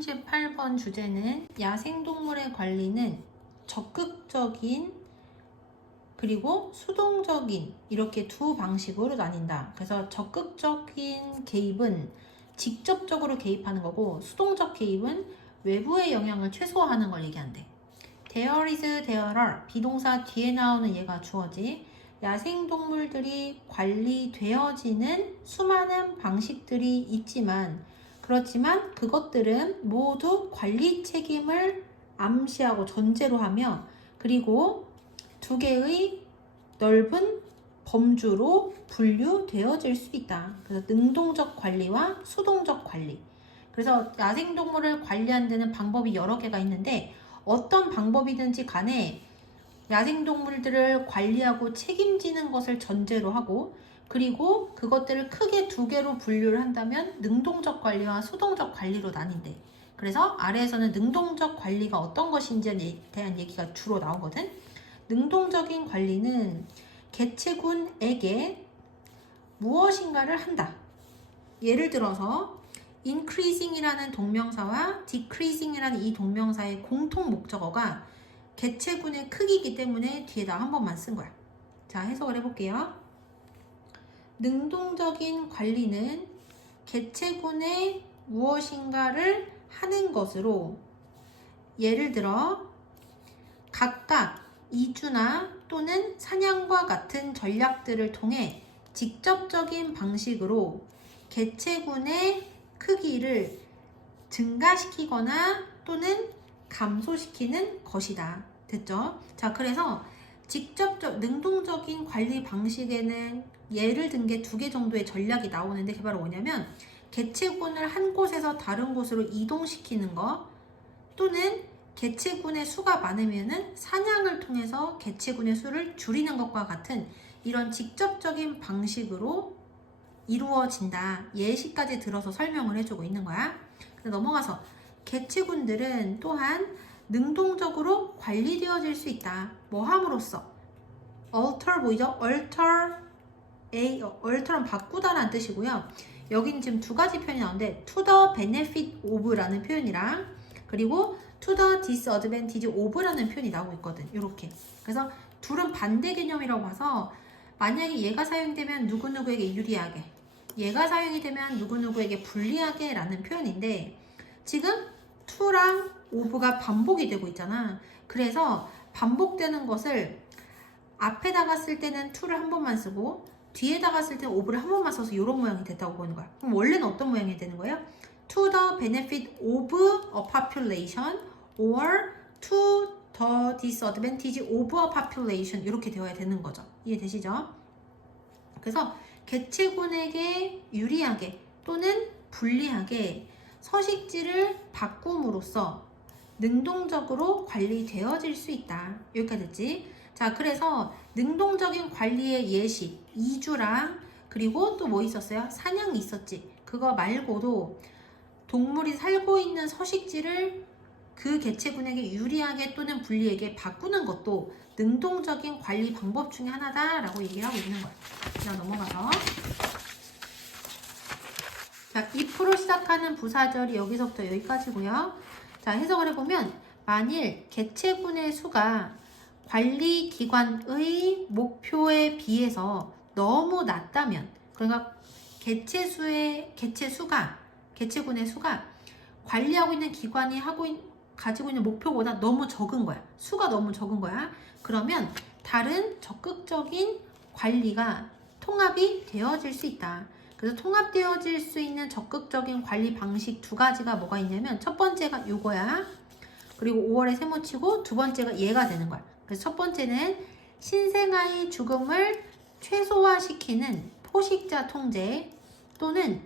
38번 주제는 야생동물의 관리는 적극적인 그리고 수동적인 이렇게 두 방식으로 나뉜다. 그래서 적극적인 개입은 직접적으로 개입하는 거고 수동적 개입은 외부의 영향을 최소화하는 걸 얘기한대. There is, there are 비동사 뒤에 나오는 얘가 주어지. 야생동물들이 관리되어지는 수많은 방식들이 있지만 그렇지만 그것들은 모두 관리 책임을 암시하고 전제로 하며 그리고 두 개의 넓은 범주로 분류되어질 수 있다. 그래서 능동적 관리와 수동적 관리. 그래서 야생동물을 관리하는 데는 방법이 여러 개가 있는데 어떤 방법이든지 간에 야생동물들을 관리하고 책임지는 것을 전제로 하고 그리고 그것들을 크게 두 개로 분류를 한다면 능동적 관리와 수동적 관리로 나뉜대. 그래서 아래에서는 능동적 관리가 어떤 것인지에 대한 얘기가 주로 나오거든. 능동적인 관리는 개체군에게 무엇인가를 한다. 예를 들어서 increasing이라는 동명사와 decreasing이라는 이 동명사의 공통 목적어가 개체군의 크기이기 때문에 뒤에다 한 번만 쓴 거야. 자, 해석을 해볼게요. 능동적인 관리는 개체군의 무엇인가를 하는 것으로 예를 들어 각각 이주나 또는 사냥과 같은 전략들을 통해 직접적인 방식으로 개체군의 크기를 증가시키거나 또는 감소시키는 것이다. 됐죠? 자, 그래서 직접적 능동적인 관리 방식에는 예를 든 게 두 개 정도의 전략이 나오는데 그게 바로 뭐냐면 개체군을 한 곳에서 다른 곳으로 이동시키는 거 또는 개체군의 수가 많으면은 사냥을 통해서 개체군의 수를 줄이는 것과 같은 이런 직접적인 방식으로 이루어진다. 예시까지 들어서 설명을 해주고 있는 거야. 넘어가서 개체군들은 또한 능동적으로 관리되어질 수 있다. 뭐 함으로써 alter 보이죠? alter는 바꾸다라는 뜻이고요. 여기는 지금 두 가지 표현이 나오는데 to the benefit of라는 표현이랑 그리고 to the disadvantage of라는 표현이 나오고 있거든. 이렇게. 그래서 둘은 반대 개념이라고 봐서 만약에 얘가 사용되면 누구누구에게 유리하게 얘가 사용이 되면 누구누구에게 불리하게 라는 표현인데 지금 to랑 of가 반복이 되고 있잖아. 그래서 반복되는 것을 앞에다가 쓸 때는 to를 한 번만 쓰고 뒤에다가 쓸 때는 of를 한 번만 써서 이런 모양이 됐다고 보는 거야. 그럼 원래는 어떤 모양이 되는 거예요? To the benefit of a population or to the disadvantage of a population 이렇게 되어야 되는 거죠. 이해되시죠? 그래서 개체군에게 유리하게 또는 불리하게 서식지를 바꿈으로써 능동적으로 관리되어질 수 있다. 여기까지 됐지? 자, 그래서 능동적인 관리의 예시, 이주랑 그리고 또 뭐 있었어요? 사냥이 있었지. 그거 말고도 동물이 살고 있는 서식지를 그 개체군에게 유리하게 또는 불리하게 바꾸는 것도 능동적인 관리 방법 중에 하나다라고 얘기를 하고 있는 거야. 자, 넘어가서 자, if로 시작하는 부사절이 여기서부터 여기까지고요. 자, 해석을 해보면 만일 개체군의 수가 관리기관의 목표에 비해서 너무 낮다면 그러니까 개체군의 수가 관리하고 있는 기관이 가지고 있는 목표보다 너무 적은 거야. 수가 너무 적은 거야. 그러면 다른 적극적인 관리가 통합이 되어질 수 있다. 그래서 통합되어질 수 있는 적극적인 관리 방식 두 가지가 뭐가 있냐면 첫 번째가 요거야. 그리고 5월에 세모치고 두 번째가 얘가 되는 거야. 그래서 첫 번째는 신생아의 죽음을 최소화시키는 포식자 통제 또는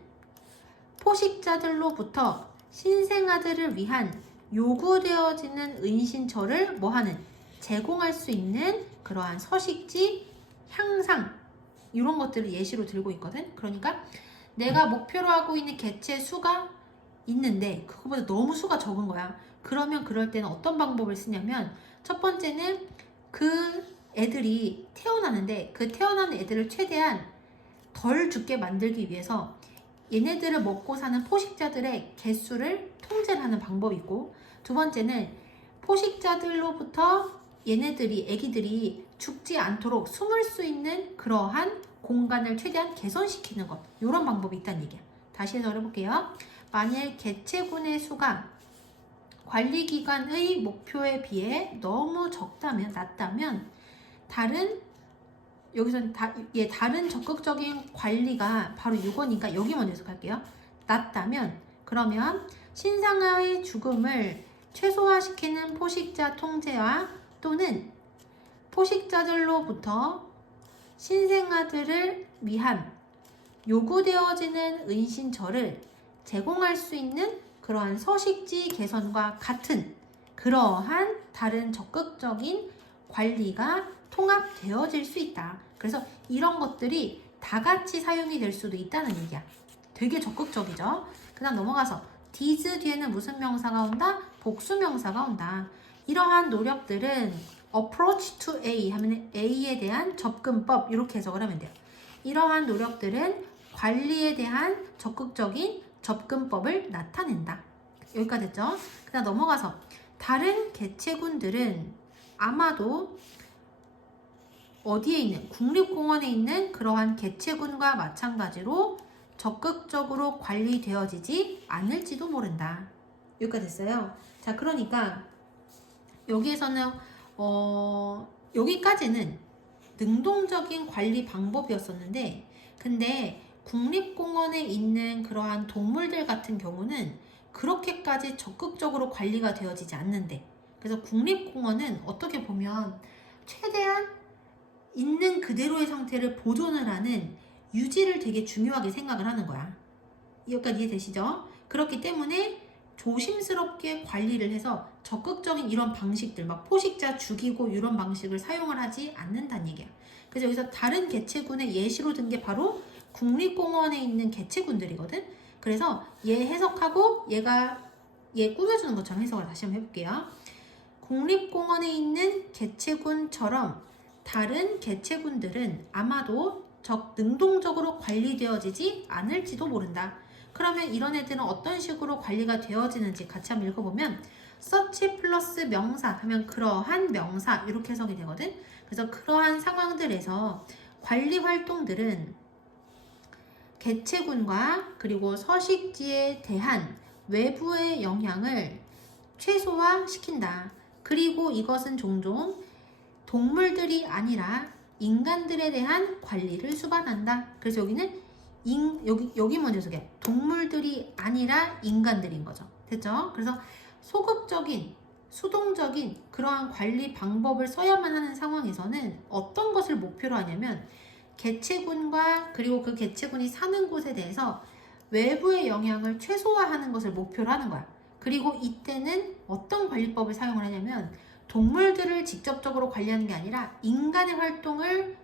포식자들로부터 신생아들을 위한 요구되어지는 은신처를 뭐하는 제공할 수 있는 그러한 서식지 향상 이런 것들을 예시로 들고 있거든. 그러니까 내가 목표로 하고 있는 개체 수가 있는데 그거보다 너무 수가 적은 거야. 그러면 그럴 때는 어떤 방법을 쓰냐면 첫 번째는 그 애들이 태어나는데 그 태어나는 애들을 최대한 덜 죽게 만들기 위해서 얘네들을 먹고 사는 포식자들의 개수를 통제를 하는 방법이 있고, 두 번째는 포식자들로부터 얘네들이, 애기들이 죽지 않도록 숨을 수 있는 그러한 공간을 최대한 개선시키는 것, 이런 방법이 있다는 얘기야. 다시 해서 해볼게요. 만일 개체군의 수가 관리기관의 목표에 비해 너무 낮다면 여기서는 다른 적극적인 관리가 바로 이거니까 여기 먼저 해석할게요. 낮다면, 그러면 신생아의 죽음을 최소화시키는 포식자 통제와 또는 포식자들로부터 신생아들을 위한 요구되어지는 은신처를 제공할 수 있는 그러한 서식지 개선과 같은 그러한 다른 적극적인 관리가 통합되어질 수 있다. 그래서 이런 것들이 다 같이 사용이 될 수도 있다는 얘기야. 되게 적극적이죠. 그 다음 넘어가서 these 뒤에는 무슨 명사가 온다? 복수 명사가 온다. 이러한 노력들은 approach to A 하면 A에 대한 접근법, 이렇게 해석을 하면 돼요. 이러한 노력들은 관리에 대한 적극적인 접근법을 나타낸다. 여기까지 됐죠? 그 다음 넘어가서 다른 개체군들은 아마도 어디에 있는, 국립공원에 있는 그러한 개체군과 마찬가지로 적극적으로 관리되어지지 않을지도 모른다. 여기까지 됐어요. 자, 그러니까 여기에서는 여기까지는 능동적인 관리 방법이었었는데, 근데 국립공원에 있는 그러한 동물들 같은 경우는 그렇게까지 적극적으로 관리가 되어지지 않는데, 그래서 국립공원은 어떻게 보면 최대한 있는 그대로의 상태를 보존을 하는 유지를 되게 중요하게 생각을 하는 거야. 여기까지 이해되시죠? 그렇기 때문에 조심스럽게 관리를 해서 적극적인 이런 방식들, 막 포식자 죽이고 이런 방식을 사용을 하지 않는다는 얘기야. 그래서 여기서 다른 개체군의 예시로 든 게 바로 국립공원에 있는 개체군들이거든. 그래서 얘 해석하고 얘 꾸며주는 것처럼 해석을 다시 한번 해볼게요. 국립공원에 있는 개체군처럼 다른 개체군들은 아마도 능동적으로 관리되어지지 않을지도 모른다. 그러면 이런 애들은 어떤 식으로 관리가 되어지는지 같이 한번 읽어보면 such 플러스 명사 하면 그러한 명사, 이렇게 해석이 되거든. 그래서 그러한 상황들에서 관리 활동들은 개체군과 그리고 서식지에 대한 외부의 영향을 최소화시킨다. 그리고 이것은 종종 동물들이 아니라 인간들에 대한 관리를 수반한다. 그래서 여기는 여기 먼저 소개. 동물들이 아니라 인간들인 거죠. 됐죠? 그래서 소극적인, 수동적인 그러한 관리 방법을 써야만 하는 상황에서는 어떤 것을 목표로 하냐면 개체군과 그리고 그 개체군이 사는 곳에 대해서 외부의 영향을 최소화하는 것을 목표로 하는 거야. 그리고 이때는 어떤 관리법을 사용을 하냐면 동물들을 직접적으로 관리하는 게 아니라 인간의 활동을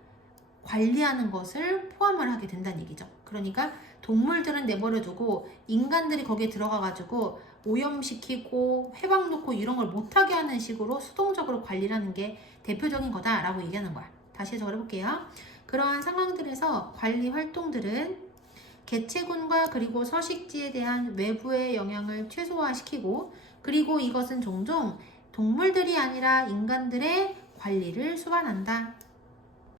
관리하는 것을 포함을 하게 된다는 얘기죠. 그러니까 동물들은 내버려 두고 인간들이 거기에 들어가가지고 오염시키고 회방 놓고 이런 걸 못하게 하는 식으로 수동적으로 관리를 하는 게 대표적인 거다라고 얘기하는 거야. 다시 해석을 해볼게요. 그러한 상황들에서 관리 활동들은 개체군과 그리고 서식지에 대한 외부의 영향을 최소화시키고, 그리고 이것은 종종 동물들이 아니라 인간들의 관리를 수반한다.